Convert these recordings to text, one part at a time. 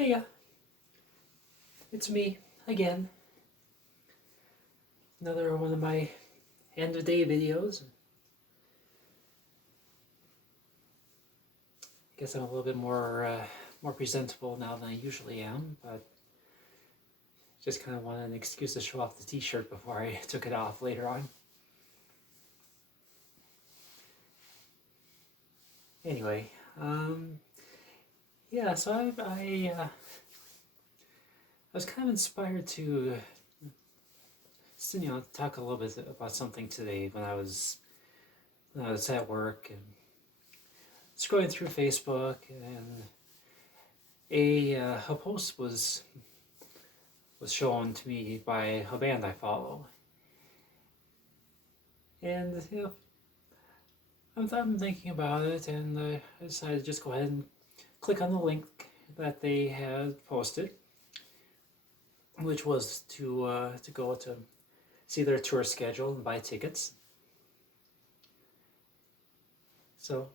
Hey, it's me again. Another one of my end of day videos. I guess I'm a little bit more presentable now than I usually am, but just kind of wanted an excuse to show off the t-shirt before I took it off later on. Anyway, yeah, so I was kind of inspired to talk a little bit about something today when I was at work and scrolling through Facebook, and a post was shown to me by a band I follow, and I'm thinking about it, and I decided to just go ahead and click on the link that they had posted, which was to go to see their tour schedule and buy tickets. So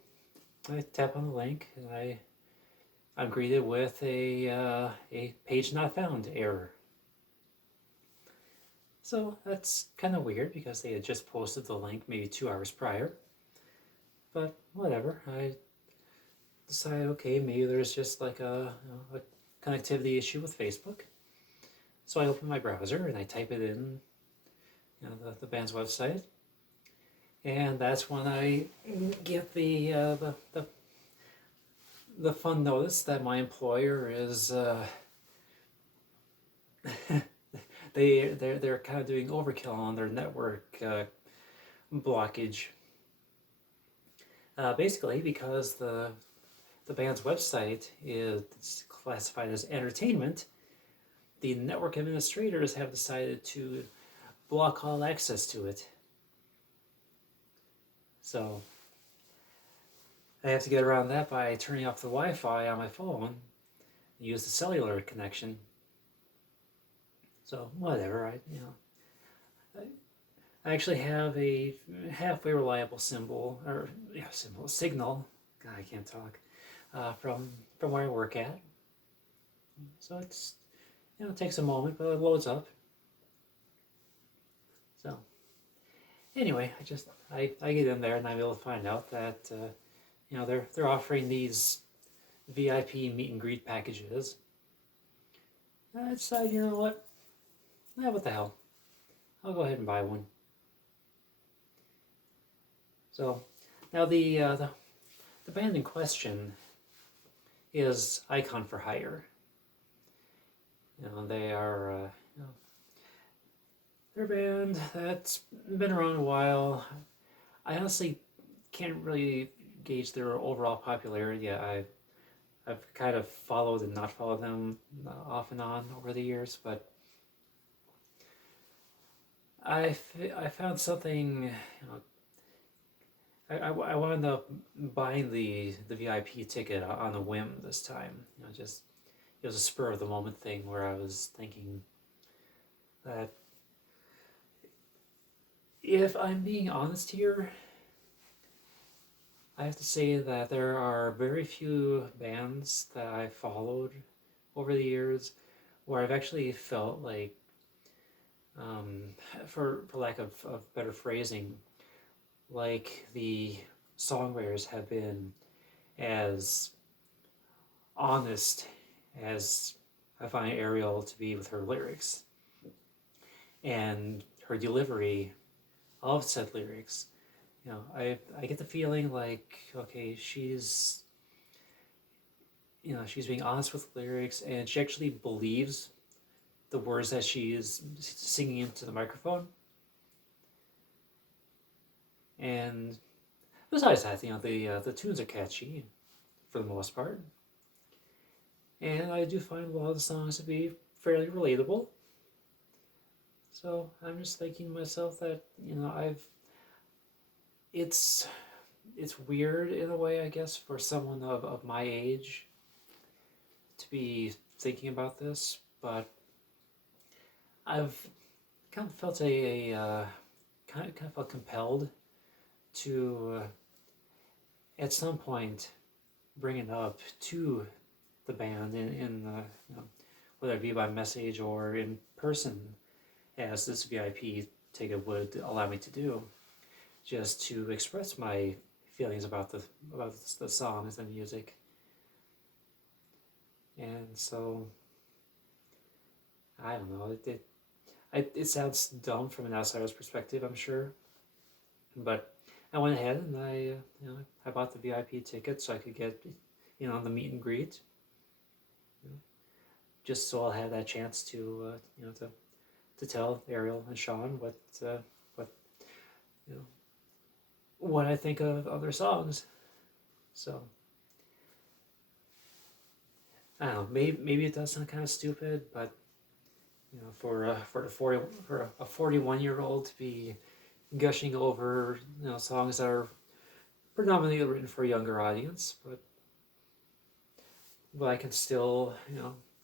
I tap on the link, and I'm greeted with a page not found error. So that's kind of weird because they had just posted the link maybe 2 hours prior. But whatever, I decided, okay, maybe there's just like a connectivity issue with Facebook. So I open my browser and I type it in, the band's website, and that's when I get the fun notice that my employer is they're kind of doing overkill on their network blockage. Basically, because the band's website is classified as entertainment, the network administrators have decided to block all access to it. So I have to get around that by turning off the Wi-Fi on my phone and use the cellular connection. So whatever, I actually have a halfway reliable signal. God, I can't talk. From where I work at. So it's it takes a moment, but it loads up. So anyway, I get in there and I'm able to find out that they're offering these VIP meet and greet packages. And I decided, you know what? What the hell? I'll go ahead and buy one. So now the band in question is Icon for Hire. They are they're a band that's been around a while. I honestly can't really gauge their overall popularity. I've kind of followed and not followed them off and on over the years, but I found something. I wound up buying the VIP ticket on a whim this time. Just it was a spur of the moment thing where I was thinking that if I'm being honest here, I have to say that there are very few bands that I've followed over the years where I've actually felt like, for lack of better phrasing, like the songwriters have been as honest as I find Ariel to be with her lyrics and her delivery of said lyrics. I get the feeling like, okay, she's being honest with lyrics, and she actually believes the words that she is singing into the microphone. And besides that, the tunes are catchy for the most part, and I do find a lot of the songs to be fairly relatable. So I'm just thinking to myself that it's weird in a way, I guess, for someone of my age to be thinking about this, but I've kind of felt kind of felt compelled to at some point bring it up to the band in whether it be by message or in person, as this VIP ticket would allow me to do, just to express my feelings about the songs and music. And so I don't know. It sounds dumb from an outsider's perspective, I'm sure, but I went ahead and I bought the VIP ticket so I could get the meet and greet, just so I'll have that chance to to tell Ariel and Sean what you know what I think of their songs. So I don't know. Maybe it does sound kind of stupid, but for a 41-year-old to be gushing over songs that are predominantly written for a younger audience, but I can still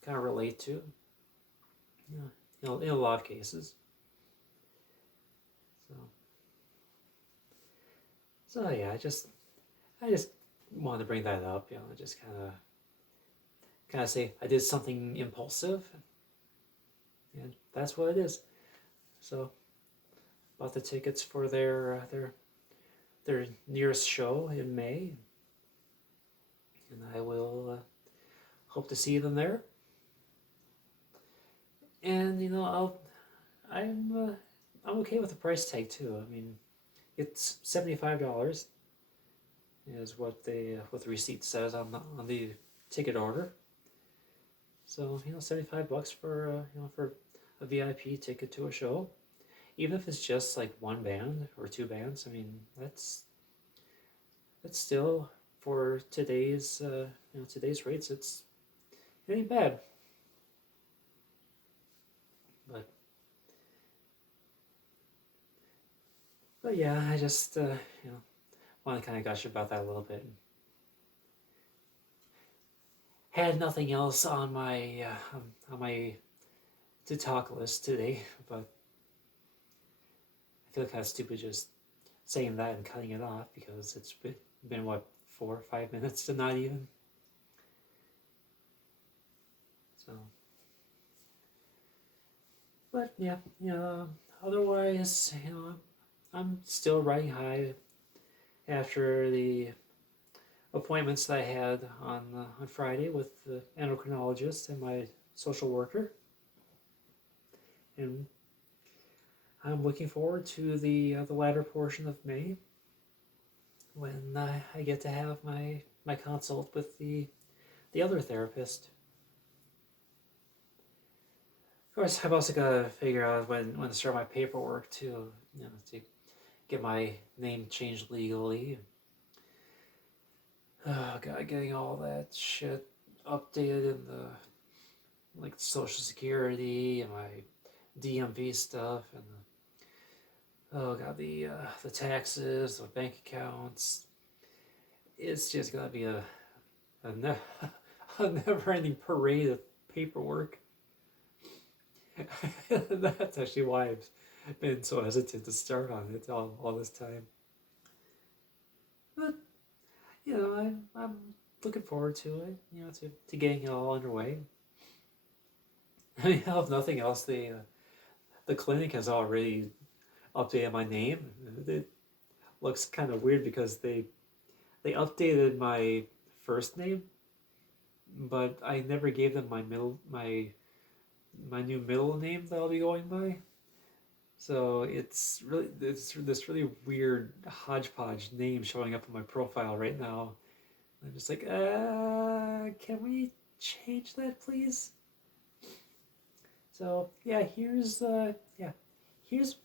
kind of relate to, in a lot of cases. So yeah, I just wanted to bring that up, just kind of say I did something impulsive, and that's what it is. So bought the tickets for their nearest show in May, and I will hope to see them there. And I'm okay with the price tag too. I mean, it's $75 is what the receipt says on the ticket order. So $75 for for a VIP ticket to a show, even if it's just like one band or two bands. I mean, that's still, for today's today's rates, it ain't bad. But yeah, I just want to kind of gush about that a little bit. Had nothing else on my to talk list today, but I feel kind of stupid just saying that and cutting it off because it's been what, 4 or 5 minutes to not even. So, but yeah, otherwise, I'm still riding high after the appointments that I had on Friday with the endocrinologist and my social worker, and I'm looking forward to the latter portion of May when I get to have my consult with the other therapist. Of course, I've also got to figure out when to start my paperwork to get my name changed legally. Oh god, getting all that shit updated in the Social Security and my DMV stuff, and oh god, the taxes, the bank accounts. It's just gonna be a never-ending parade of paperwork. That's actually why I've been so hesitant to start on it all this time. But I'm looking forward to it. To getting it all underway. I mean, if nothing else, the clinic has already updated my name. It looks kind of weird because they updated my first name, but I never gave them my new middle name that I'll be going by. So it's this really weird hodgepodge name showing up on my profile right now. I'm just like, can we change that, please? So yeah, here's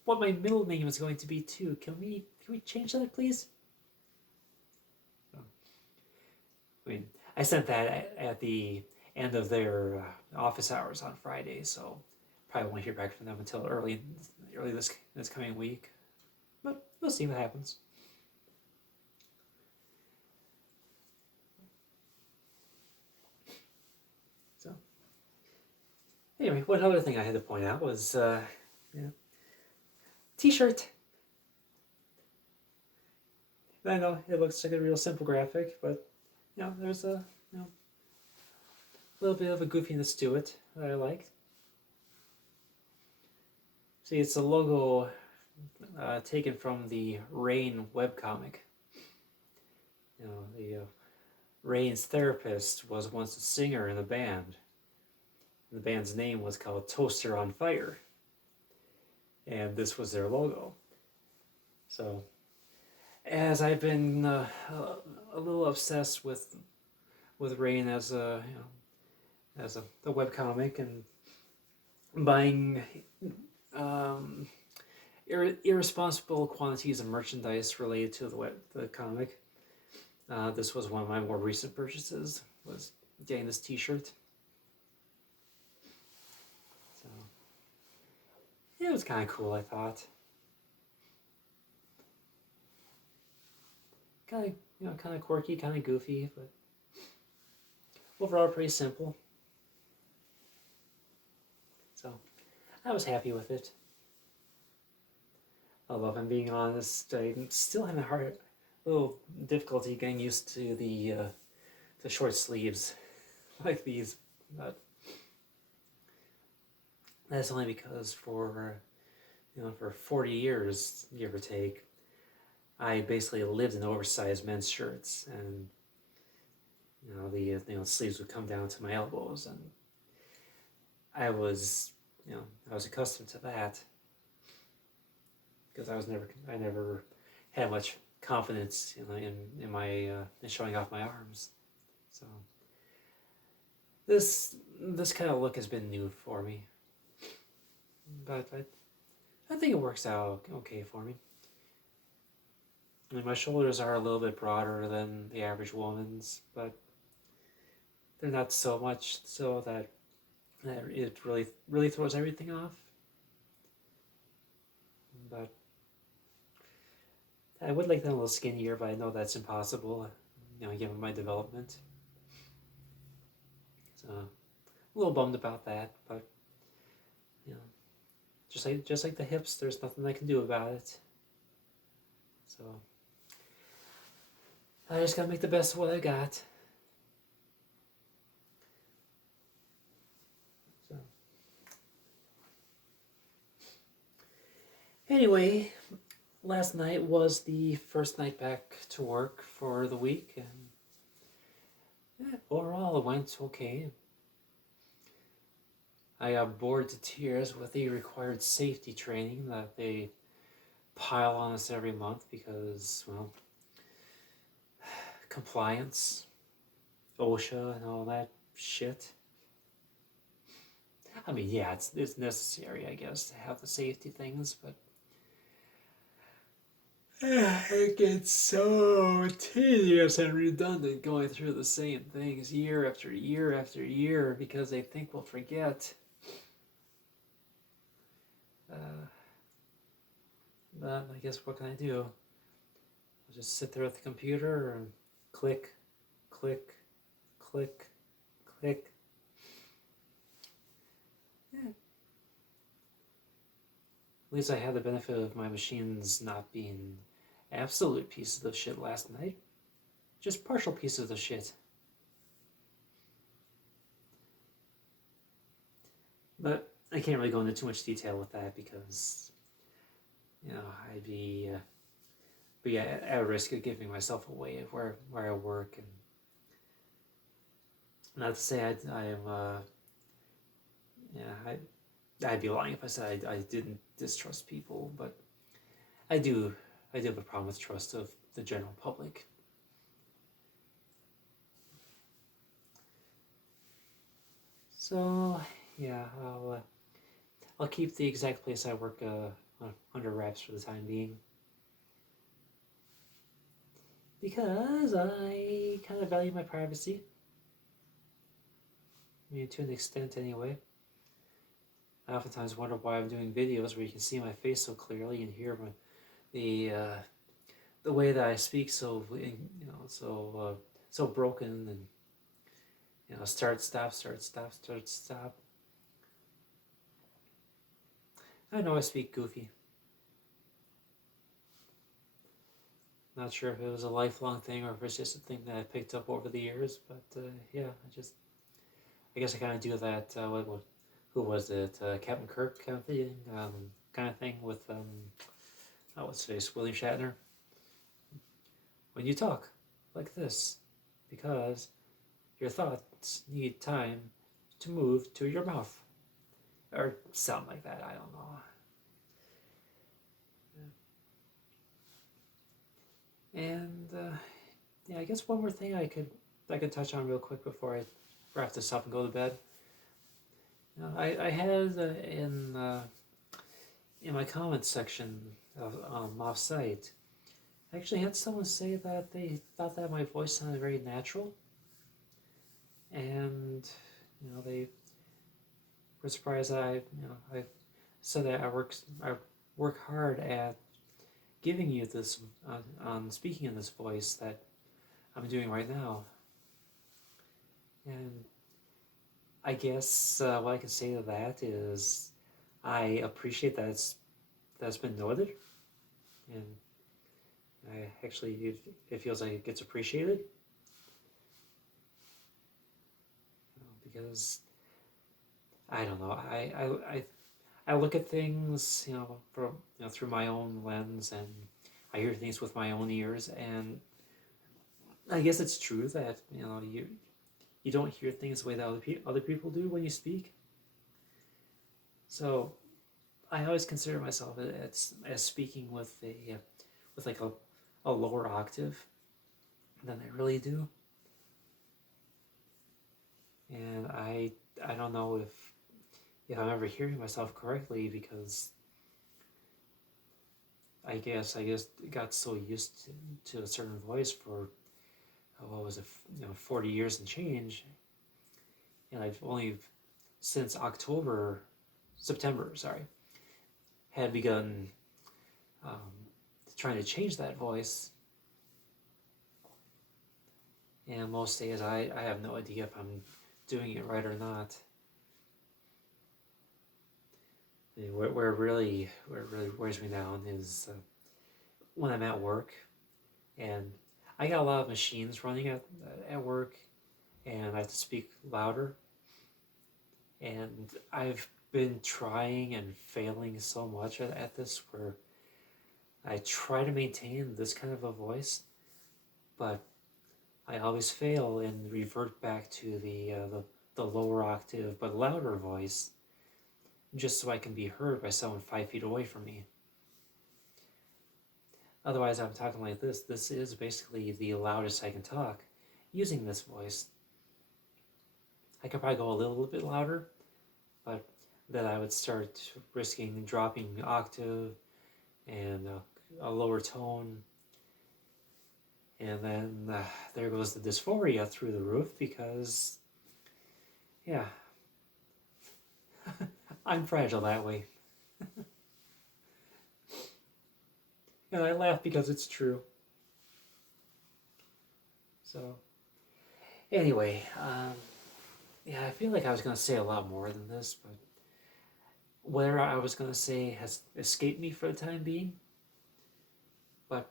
what my middle name is going to be too. Can we change that, please? I mean, I sent that at the end of their office hours on Friday, so probably won't hear back from them until early this coming week. But we'll see what happens. So anyway, one other thing I had to point out was T-shirt. I know it looks like a real simple graphic, but there's a little bit of a goofiness to it that I liked. See, it's a logo taken from the Rain webcomic. The Rain's therapist was once a singer in a band. The band's name was called Toaster on Fire, and this was their logo. So, as I've been a little obsessed with Rain as a webcomic and buying um, irresponsible quantities of merchandise related to the comic. This was one of my more recent purchases, was getting this t-shirt. So it was kind of cool, I thought. Kind of quirky, kind of goofy, but overall pretty simple. So I was happy with it. Although if I'm being honest, I'm still having a little difficulty getting used to the short sleeves like these. But that's only because for 40 years, give or take, I basically lived in oversized men's shirts, and the sleeves would come down to my elbows, and I was accustomed to that because I never had much confidence in my in showing off my arms. So this kind of look has been new for me, but I think it works out okay for me. I mean, my shoulders are a little bit broader than the average woman's, but they're not so much so that it really throws everything off. But I would like them a little skinnier, but I know that's impossible, given my development. So a little bummed about that, but just like the hips, there's nothing I can do about it. So I just gotta make the best of what I got. So anyway, last night was the first night back to work for the week, and overall it went okay. I got bored to tears with the required safety training that they pile on us every month because, well, compliance, OSHA, and all that shit. I mean, yeah, it's necessary, I guess, to have the safety things, but it gets so tedious and redundant going through the same things year after year after year because they think we'll forget. But I guess what can I do? I'll just sit there at the computer and click, click, click, click. Yeah. At least I had the benefit of my machines not being absolute pieces of shit last night. Just partial pieces of shit. But I can't really go into too much detail with that because, I'd be at risk of giving myself away of where I work, and not to say I'd be lying if I said I didn't distrust people, but I do have a problem with trust of the general public. So yeah, I'll keep the exact place I work under wraps for the time being because I kind of value my privacy. I mean, to an extent, anyway. I oftentimes wonder why I'm doing videos where you can see my face so clearly and hear the way that I speak so broken, and start stop start stop start stop. I know I speak goofy. Not sure if it was a lifelong thing or if it's just a thing that I picked up over the years, but yeah, I guess I kind of do that. Who was it? Captain Kirk kind of thing with what's his face, William Shatner. When you talk like this, because your thoughts need time to move to your mouth, or something like that. I don't know. And yeah, I guess one more thing I could touch on real quick before I wrap this up and go to bed. I had in my comments section of off site, I actually had someone say that they thought that my voice sounded very natural, and they were surprised that I said that I work hard at giving you this on speaking in this voice that I'm doing right now. And I guess what I can say to that is I appreciate that that's been noted, and it feels like it gets appreciated, because I don't know, I look at things from through my own lens, and I hear things with my own ears, and I guess it's true that you don't hear things the way that other people do when you speak. So I always consider myself as speaking with a lower octave than I really do, and I don't know if I'm ever hearing myself correctly, because I guess I just got so used to a certain voice for what was it, 40 years and change, and I've only since September, sorry, had begun trying to change that voice. And most days I have no idea if I'm doing it right or not. Where it really wears me down is when I'm at work, and I got a lot of machines running at work, and I have to speak louder. And I've been trying and failing so much at this, where I try to maintain this kind of a voice, but I always fail and revert back to the lower octave but louder voice, just so I can be heard by someone 5 feet away from me. Otherwise, I'm talking like this. This is basically the loudest I can talk using this voice. I could probably go a little bit louder, but then I would start risking dropping octave and a lower tone. And then there goes the dysphoria through the roof, because, yeah, I'm fragile that way. And I laugh because it's true. So, anyway, yeah, I feel like I was going to say a lot more than this, but whatever I was going to say has escaped me for the time being. But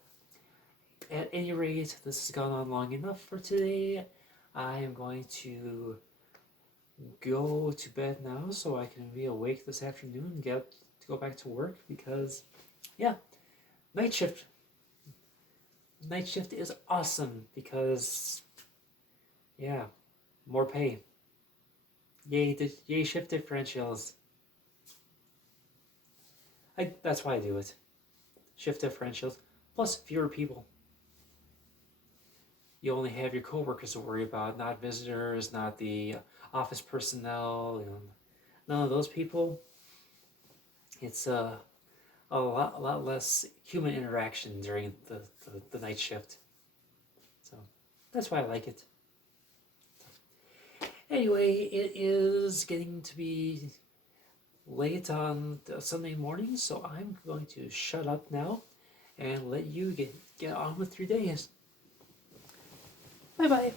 at any rate, this has gone on long enough for today. I am going to go to bed now so I can be awake this afternoon and get to go back to work, because, yeah, night shift is awesome, because, yeah, more pay. Yay shift differentials. That's why I do it. Shift differentials, plus fewer people. You only have your coworkers to worry about, not visitors, not the office personnel, none of those people. It's a lot less human interaction during the night shift. So that's why I like it. Anyway, it is getting to be late on Sunday morning, so I'm going to shut up now and let you get on with your days. Bye bye.